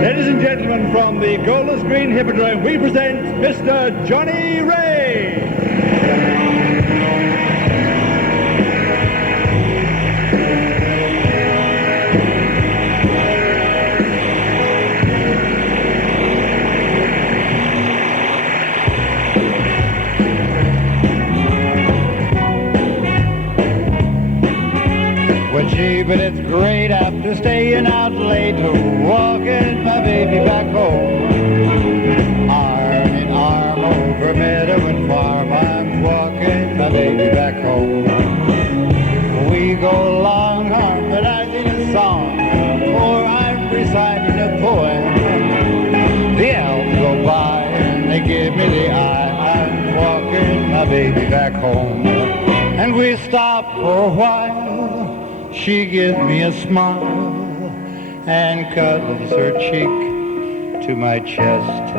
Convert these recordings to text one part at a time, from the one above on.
Ladies and gentlemen, from the Golders Green Hippodrome, we present Mr. Johnnie Ray. Well, gee, but it's great after staying out late to walking my baby back home. Arm in arm over meadow and farm, I'm walking my baby back home. We go along harmonizing a song, or I'm reciting a poem. The elves go by and they give me the eye, I'm walking my baby back home. And we stop for a while. She gives me a smile and cuddles her cheek to my chest.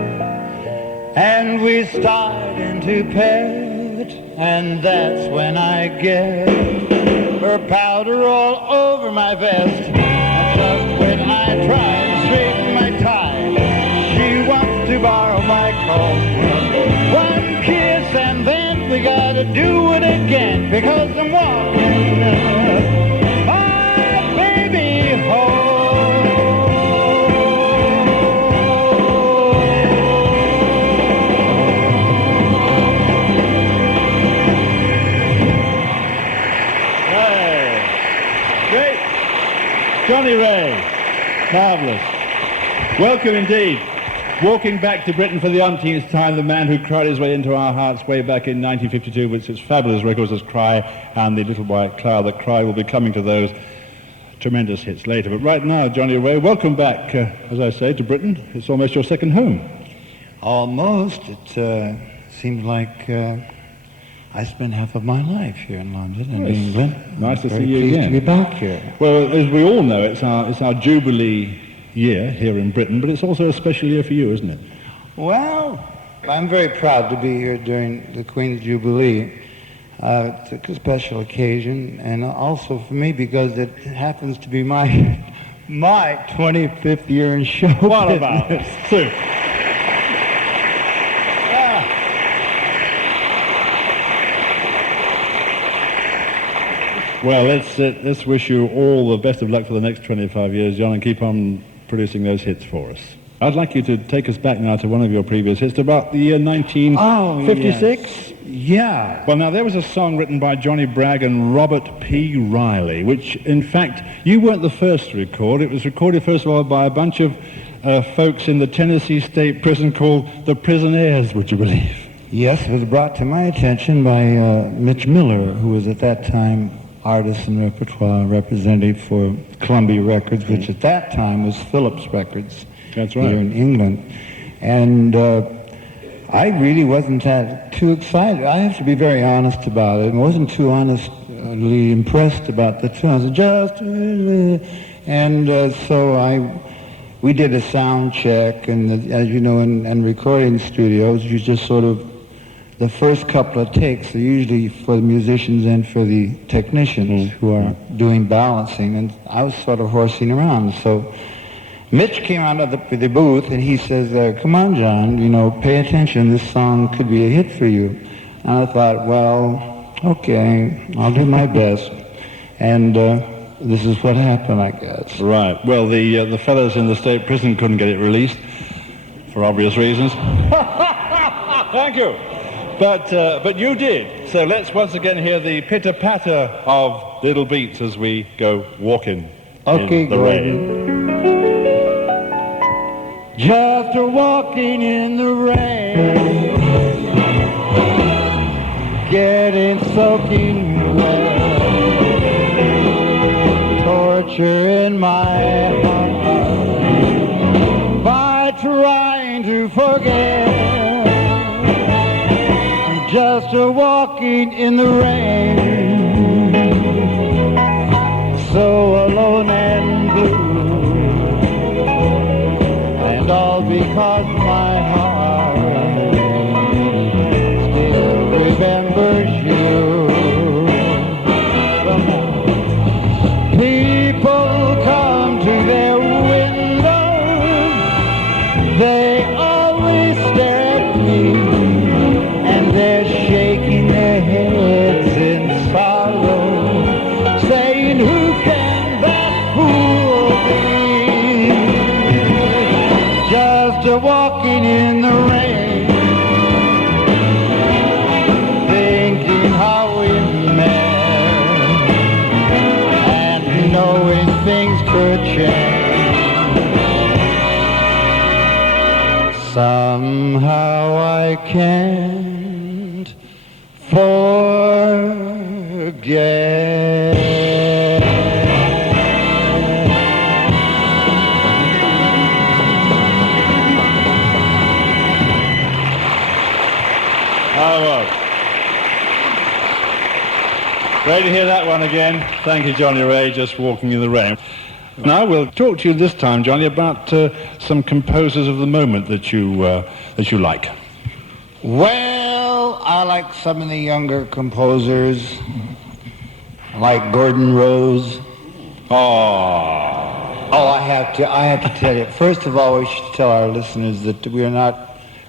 And we start into pet, and that's when I get her powder all over my vest. And just when I try to straighten my tie, she wants to borrow my comb. One kiss and then we gotta do it again, because I'm walking Johnnie Ray, marvellous. Welcome indeed. Walking back to Britain for the umpteenth time, the man who cried his way into our hearts way back in 1952 with such fabulous records as Cry and The Little White Cloud. That Cry will be coming to those tremendous hits later. But right now, Johnnie Ray, welcome back, as I say, to Britain. It's almost your second home. Almost. It seems like I spent half of my life here in London and England. Nice to see you pleased again. to be back here. Well, as we all know, it's our Jubilee year here in Britain, but it's also a special year for you, isn't it? Well, I'm very proud to be here during the Queen's Jubilee. It's a special occasion, and also for me because it happens to be my 25th year in show business. What about it? Sue. Well, let's wish you all the best of luck for the next 25 years, John, and keep on producing those hits for us. I'd like you to take us back now to one of your previous hits, to about the year 1956. Yes. Yeah. Well, now, there was a song written by Johnny Bragg and Robert P. Riley, which, in fact, you weren't the first to record. It was recorded, first of all, by a bunch of folks in the Tennessee State Prison called the Prisonaires, would you believe? Yes, it was brought to my attention by Mitch Miller, who was at that time artist and repertoire representative for Columbia Records, which at that time was Phillips Records. That's right. Here in England. And I really wasn't too excited. I have to be very honest about it. I wasn't too honestly impressed about the tune. I was just... And so we did a sound check, and as you know, in recording studios, you just sort of, the first couple of takes are usually for the musicians and for the technicians who are doing balancing, and I was sort of horsing around. So Mitch came out of the booth and he says, come on, John, pay attention, this song could be a hit for you. And I thought, well, okay, I'll do my best. And this is what happened, I guess. Right. Well, the fellows in the state prison couldn't get it released for obvious reasons. Thank you. But you did. So let's once again hear the pitter-patter of little beats as we go walking in the rain. Just walking in the rain, getting soaking wet, torture in my heart by trying to forget. Just walking in the rain, so alone and blue. And all because my heart still remembers you. People come we're walking in the rain, thinking how we met, and knowing things could change. Somehow I can't forget. Great to hear that one again. Thank you, Johnnie Ray, Just Walking in the Rain. Now we'll talk to you this time, Johnny, about some composers of the moment that you like. Well, I like some of the younger composers, like Gordon Rose. Oh, I have to tell you. First of all, we should tell our listeners that we are not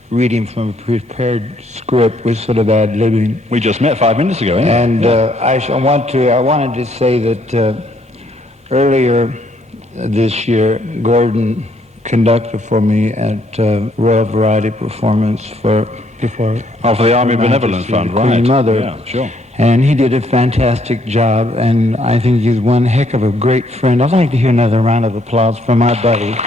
reading from a prepared script. We're sort of ad-libbing. We just met 5 minutes ago, eh? And I wanted to say that earlier this year, Gordon conducted for me at Royal Variety Performance for the Army Benevolent Fund, right? Queen Mother. Yeah, sure. And he did a fantastic job, and I think he's one heck of a great friend. I'd like to hear another round of applause for my buddy.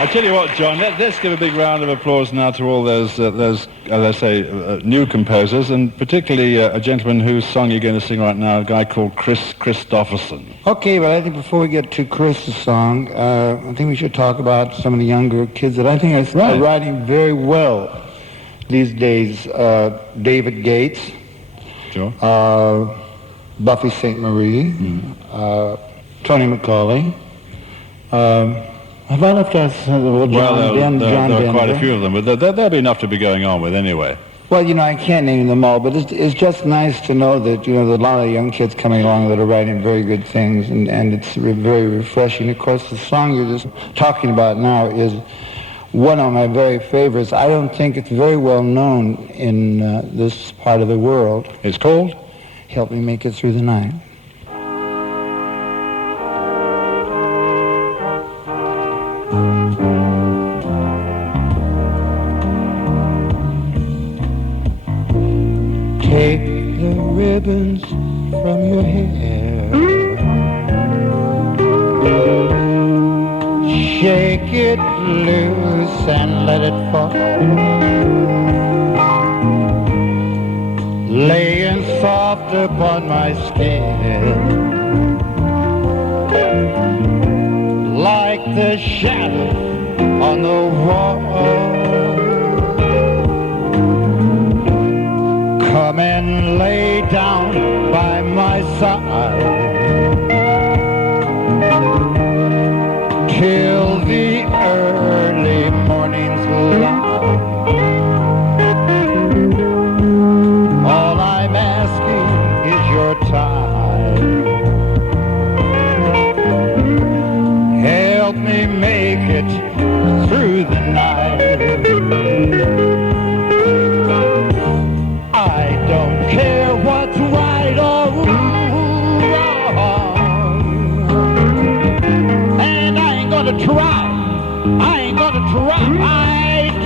I tell you what, John, let's give a big round of applause now to all those let's say, new composers, and particularly a gentleman whose song you're going to sing right now, a guy called Chris Christopherson. Okay, but I think before we get to Chris's song, I think we should talk about some of the younger kids that I think are writing very well these days. David Gates, sure. Buffy St. Marie, Tony McCauley. Have I left out John Denver? There are quite a Denver? few of them, but there'll be enough to be going on with anyway. Well, I can't name them all, but it's just nice to know that, there's a lot of young kids coming along that are writing very good things, and it's very refreshing. Of course, the song you're just talking about now is one of my very favorites. I don't think it's very well known in this part of the world. It's called? Help Me Make It Through the Night. Take the ribbons from your hair, shake it loose and let it fall, laying soft upon my skin, like the shadow on the wall. Come and lay down by my side till the early morning's light. All I'm asking is your time. Help me make it through the night. I don't care what's right or wrong, and I ain't gonna try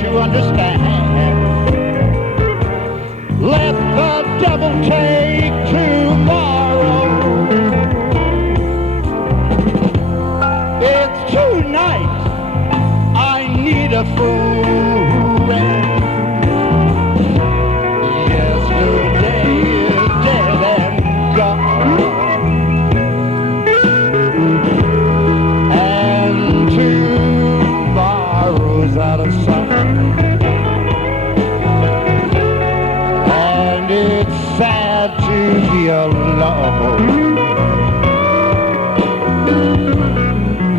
to understand. Let the devil take tomorrow. It's tonight I need a friend. Yesterday is dead and gone, and tomorrow's out of sight. And it's sad to be alone.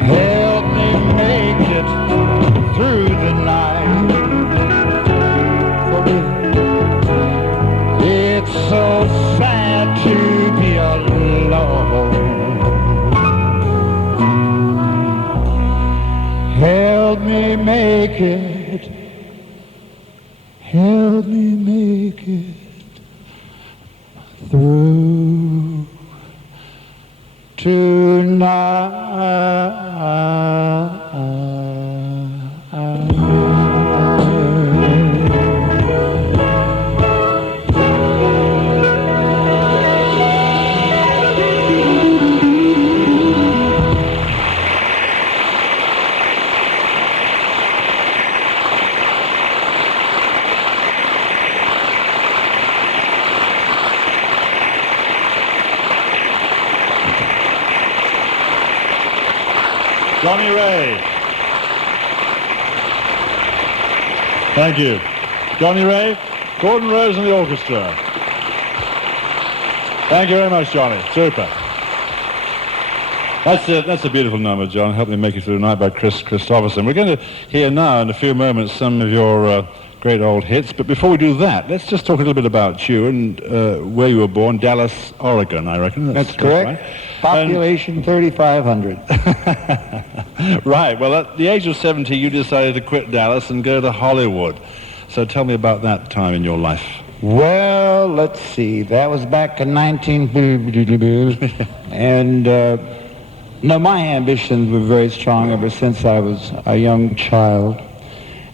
Help me make it through the night. It's so sad to be alone. Help me make it. Help me make it through Johnnie Ray. Thank you. Johnnie Ray, Gordon Rose and the orchestra. Thank you very much, Johnny. Super. That's a beautiful number, John. Help me make it through tonight by Chris Christopherson. We're going to hear now, in a few moments, some of your great old hits. But before we do that, let's just talk a little bit about you and where you were born. Dallas, Oregon, I reckon. That's correct. Right. Population 3,500. Right. Well, at the age of 70, you decided to quit Dallas and go to Hollywood. So tell me about that time in your life. Well, let's see. That was back in 19... And, no, my ambitions were very strong ever since I was a young child.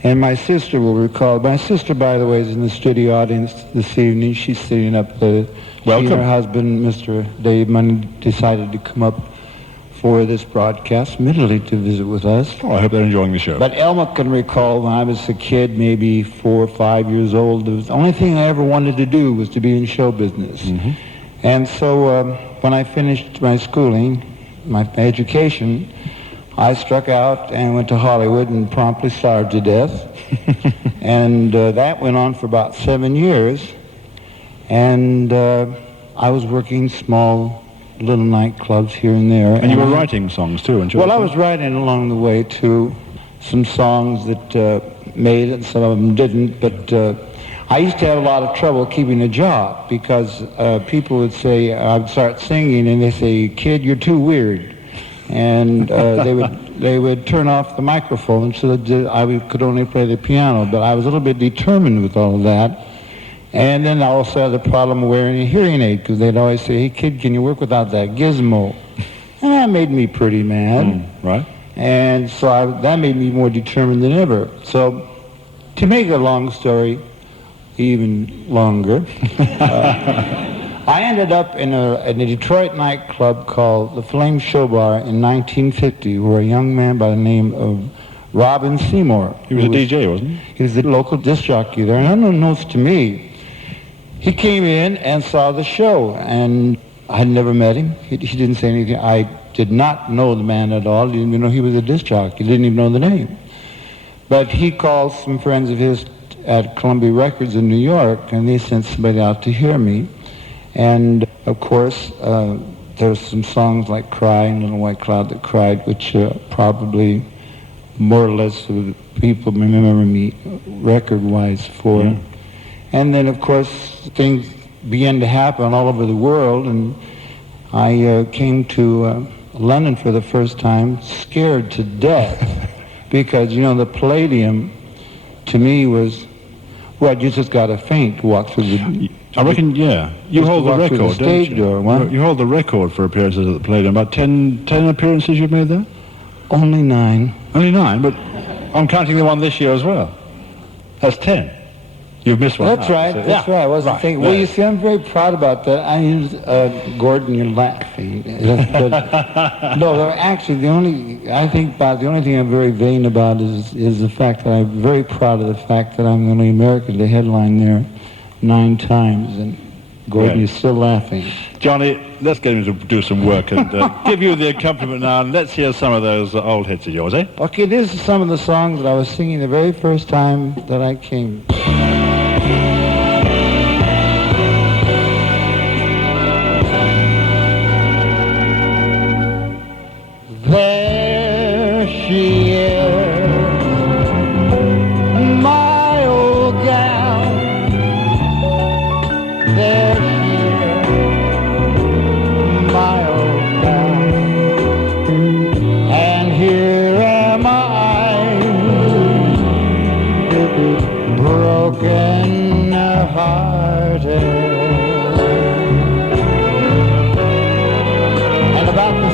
And my sister will recall. My sister, by the way, is in the studio audience this evening. She's sitting up there. Welcome. She and her husband, Mr. Dave Money, decided to come up for this broadcast, Medley, to visit with us. Oh, I hope they're enjoying the show. But Elma can recall when I was a kid, maybe 4 or 5 years old, the only thing I ever wanted to do was to be in show business. Mm-hmm. And so when I finished my schooling, my education, I struck out and went to Hollywood and promptly starved to death. And that went on for about 7 years. And I was working small little nightclubs here and there. And you were writing songs too, weren't you? Well, I was writing along the way too. Some songs that made it, some of them didn't. But I used to have a lot of trouble keeping a job because people would say, I'd start singing and they say, "Kid, you're too weird." And they would turn off the microphone so that I could only play the piano. But I was a little bit determined with all of that. And then I also had the problem of wearing a hearing aid because they'd always say, "Hey, kid, can you work without that gizmo?" And that made me pretty mad. Right. And so that made me more determined than ever. So to make a long story even longer, I ended up in a Detroit nightclub called the Flame Show Bar in 1950, where a young man by the name of Robin Seymour. He was a DJ, wasn't he? He was the local disc jockey there, and unbeknownst to me, he came in and saw the show, and I had never met him. He didn't say anything. I did not know the man at all. Didn't even know he was a disc jockey. Didn't even know the name. But he called some friends of his at Columbia Records in New York, and they sent somebody out to hear me. And, of course, there were some songs like Cry and Little White Cloud That Cried, which probably more or less people remember me record-wise for. Yeah. And then, of course, things began to happen all over the world, and I came to London for the first time scared to death because, you know, the Palladium to me was, well, you just got to faint to walk through the... I reckon, yeah. You hold the record, don't you? You hold the record for appearances at the Palladium. About 10 appearances you've made there? Only 9. Only 9, but I'm counting the one this year as well. That's 10. You've missed one. That's right. So, that's right. I wasn't thinking. Well, you see, I'm very proud about that. I use Gordon. You're laughing. No, actually, the only thing I'm very vain about is the fact that I'm very proud of the fact that I'm the only American to headline there 9 times, and Gordon is still laughing. Johnny, let's get him to do some work and give you the accompaniment now, and let's hear some of those old hits of yours, eh? Okay, this is some of the songs that I was singing the very first time that I came. There she is, my old gal. There she is, my old gal. And here am I, broken hearted. And about the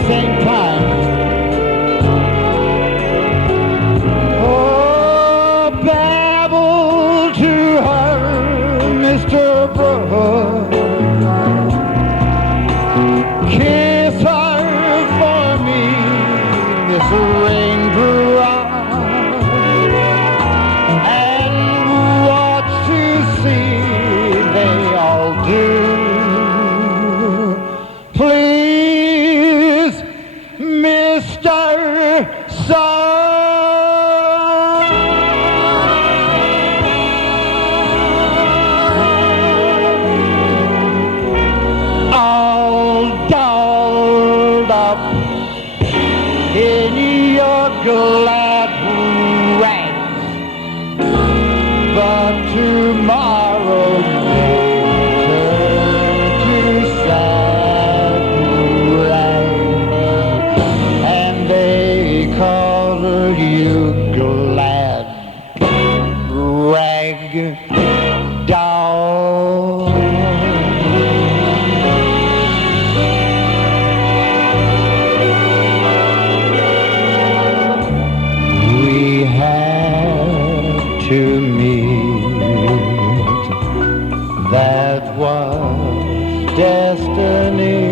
that was destiny.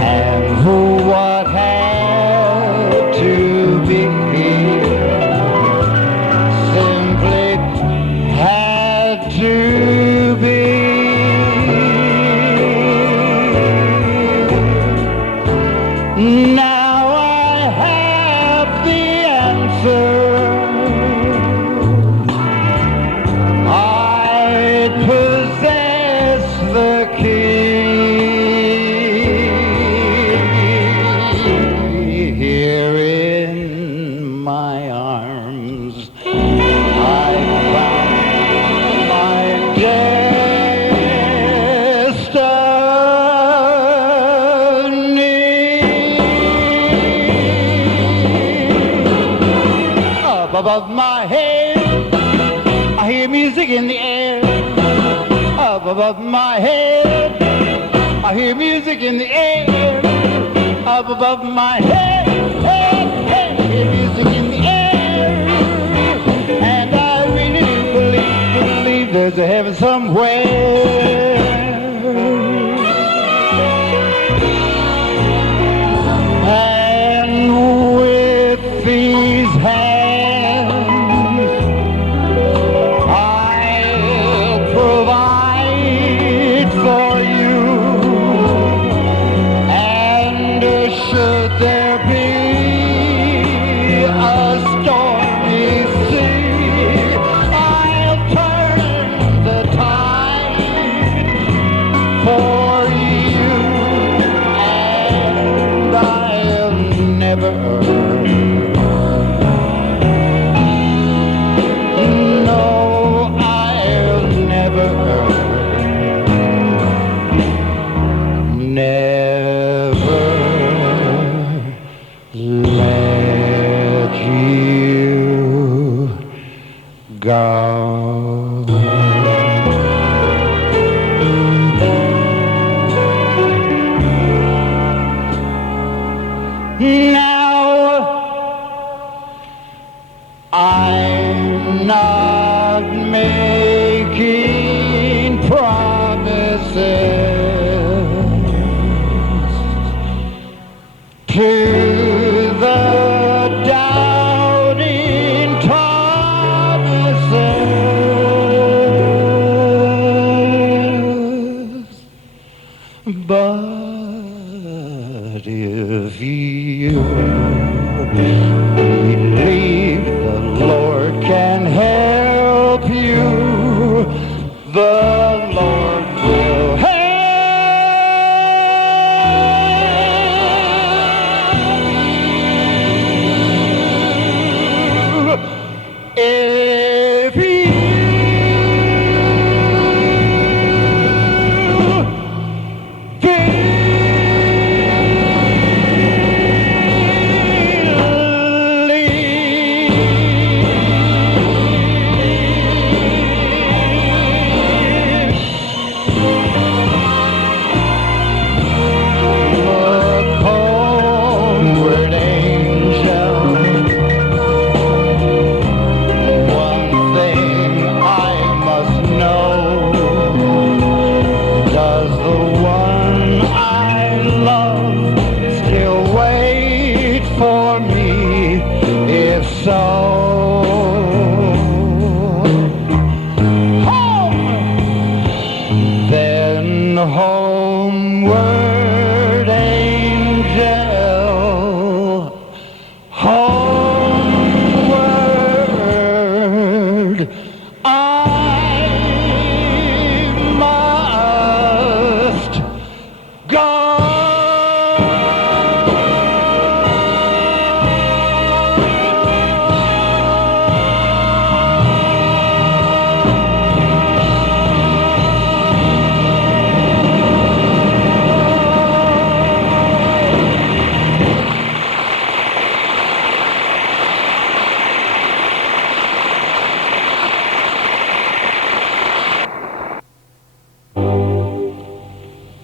And who what had to be simply had to be. Now I have the answer. I possess the key. Here in my arms I found my destiny. Up above my head I hear music in the air. Up above my head I hear music in the air. Up above my head, I hear music in the air. And I really do believe there's a heaven somewhere. And with these hands I'll provide for you. And should there be a stormy sea, I'll turn the tide for you. And I'll never, no, I'll never, never let you go. Now I'm not making promises to the doubting Thomases. But if you believe the Lord can help you, the Lord will help you. If you homeward angel, homeward I must go.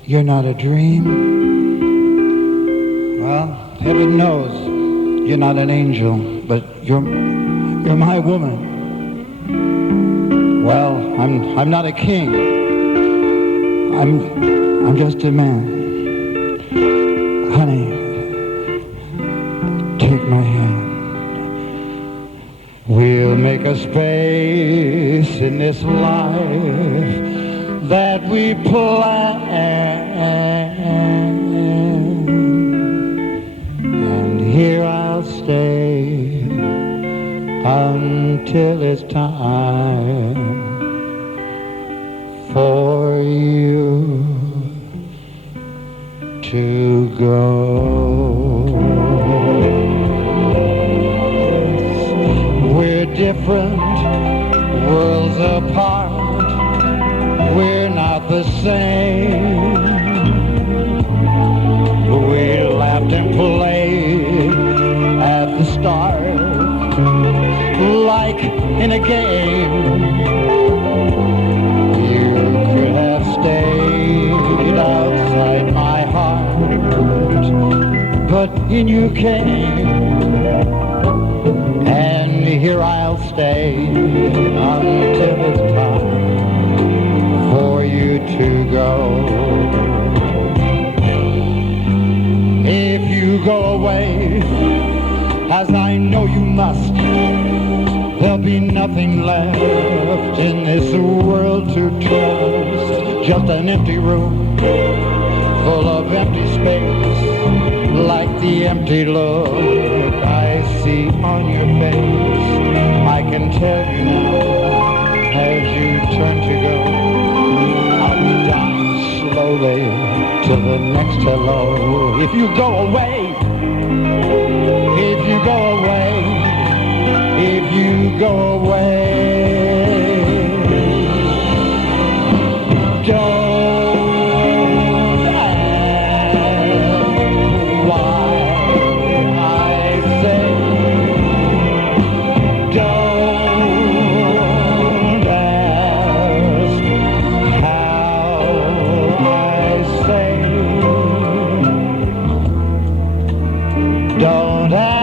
You're not a dream? Well, heaven knows you're not an angel, but you're my woman. Well, I'm not a king. I'm just a man. Honey, take my hand. We'll make a space in this life that we plan, and here I'll stay until it's time for you to go. We're different worlds apart, we're not the same. We laughed and played at the start like in a game. You could have stayed outside my heart, but in you came, and here I'll stay until it's time for you to go. If you go away, as I know you must, there'll be nothing left in this world to trust. Just an empty room full of empty space, like the empty look I see on your face. I can tell you now, as you turn to go, I'll be down slowly till the next hello. If you go away, if you go away, if you go away, don't ask why I say, don't ask how I say, don't ask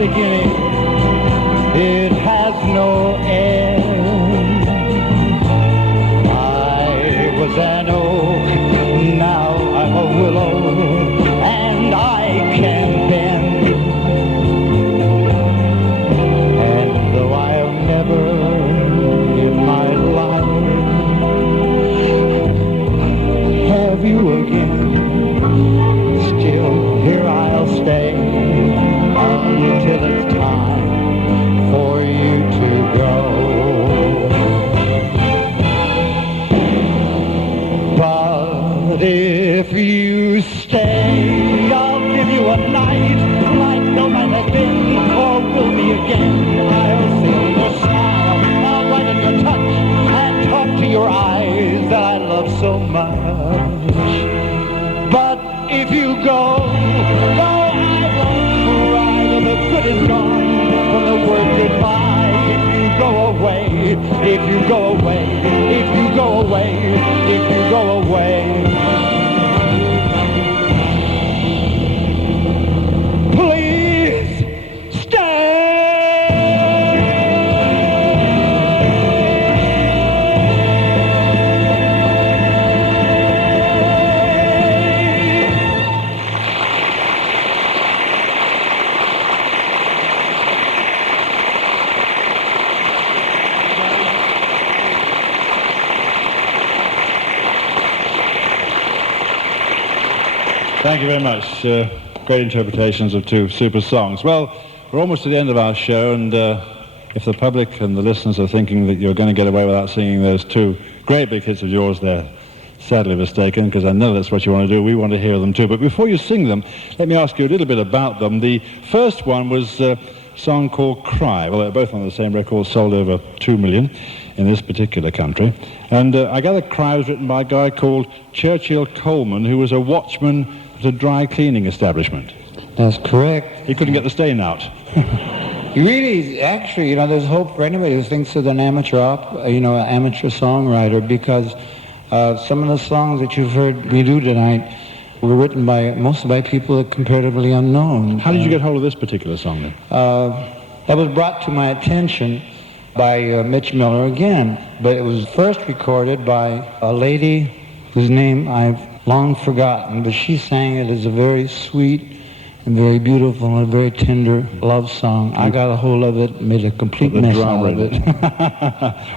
beginning, it has no end. I was an oak, now I'm a willow, and I can bend. And though I'll never in my life have you again, still here I'll stay until it's time for you to go. But if you stay, I'll give you a night like no night has been or will be again. I'll see your smile, I'll write on your touch and talk to your eyes that I love so much. But if you go, the good is gone from the word goodbye. If you go away, if you go away, if you go away, if you go away, please stay. Thank you very much. Great interpretations of two super songs. Well, we're almost to the end of our show, and if the public and the listeners are thinking that you're going to get away without singing those two great big hits of yours, they're sadly mistaken, because I know that's what you want to do. We want to hear them too. But before you sing them, let me ask you a little bit about them. The first one was a song called Cry. Well, they're both on the same record, sold over 2 million in this particular country. And I gather Cry was written by a guy called Churchill Coleman, who was a watchman at a dry cleaning establishment. That's correct. He couldn't get the stain out. Really, actually, there's hope for anybody who thinks of an amateur amateur songwriter, because some of the songs that you've heard me do tonight were written mostly by people that are comparatively unknown. How did you get hold of this particular song then? That was brought to my attention by Mitch Miller again, but it was first recorded by a lady whose name I've long forgotten, but she sang it as a very sweet and very beautiful and very tender love song. I got a hold of it, made a complete mess out of it.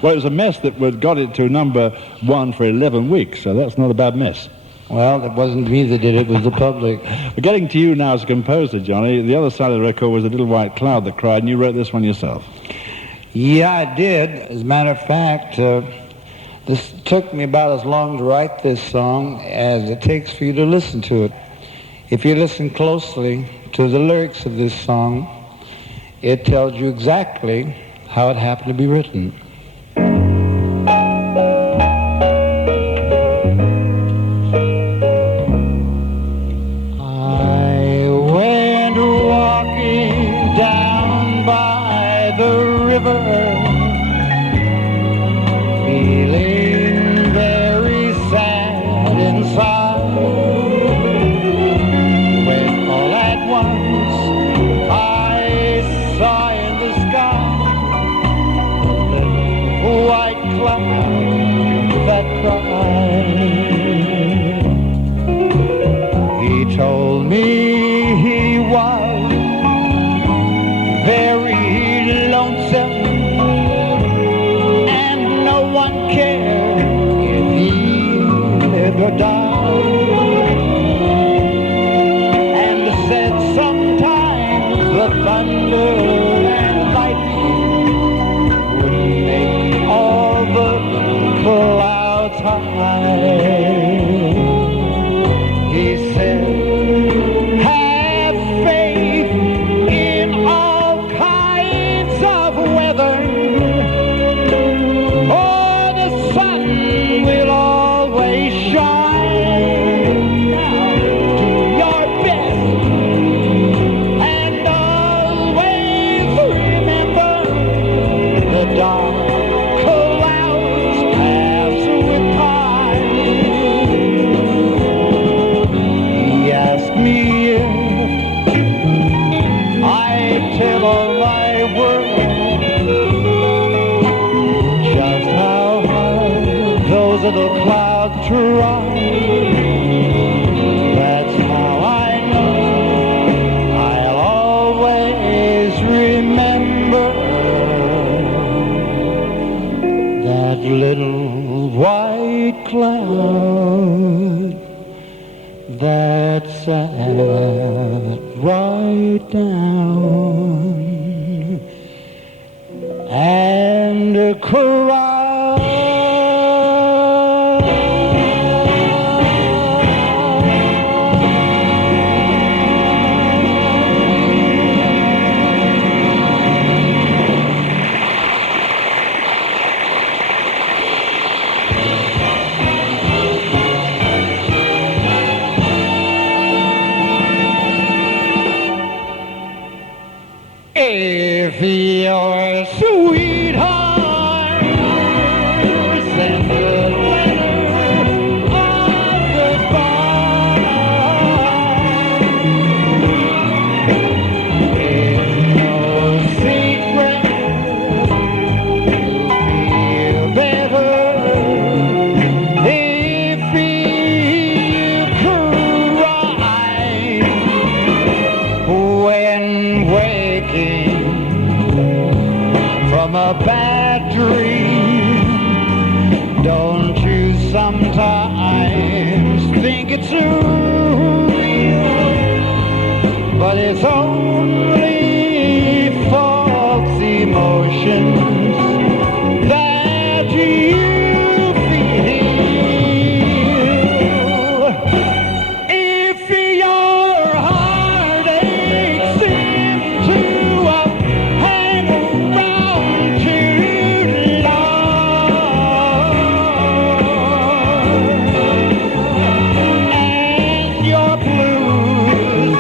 Well, it was a mess that got it to number 1 for 11 weeks, so that's not a bad mess. Well, it wasn't me that did it, it was the public. Getting to you now as a composer, Johnny, the other side of the record was A Little White Cloud That Cried, and you wrote this one yourself. Yeah, I did. As a matter of fact, this took me about as long to write this song as it takes for you to listen to it. If you listen closely to the lyrics of this song, it tells you exactly how it happened to be written. I went walking down by the river, feeling very sad inside. He told me he was very lonesome and no one cared if he lived or died, and said sometimes the thunder and lightning would make all the clouds high. He said, have faith in all kinds of weather, or the sun will always shine. Do your best and always remember the dark clouds pass with time. He asked me if I'd tell all my world just how hard those little clouds try. That's how I know I'll always remember that little white cloud that sat right down and cried. If your sweetheart sends a letter of goodbye, it's no secret you'll feel better if you cry when waking from a bad dream. Don't you sometimes think it's real? But it's only false emotions that you feel. If your heartache seems to hang around too long, and your blues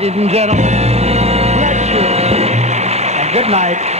ladies and gentlemen. Bless you. And good night.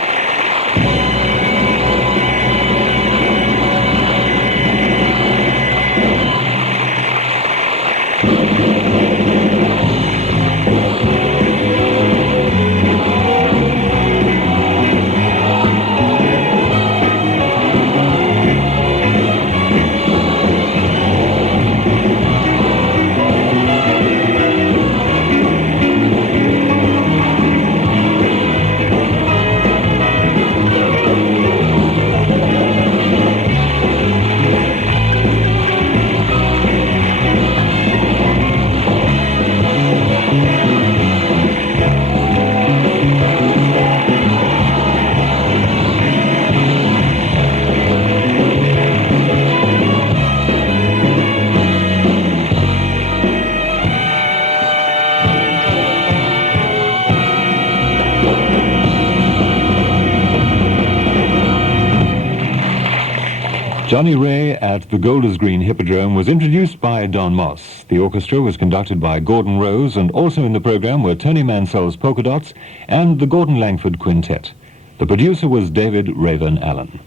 Johnnie Ray at the Golders Green Hippodrome was introduced by Don Moss. The orchestra was conducted by Gordon Rose, and also in the program were Tony Mansell's Polkadots and the Gordon Langford Quintet. The producer was David Raven Allen.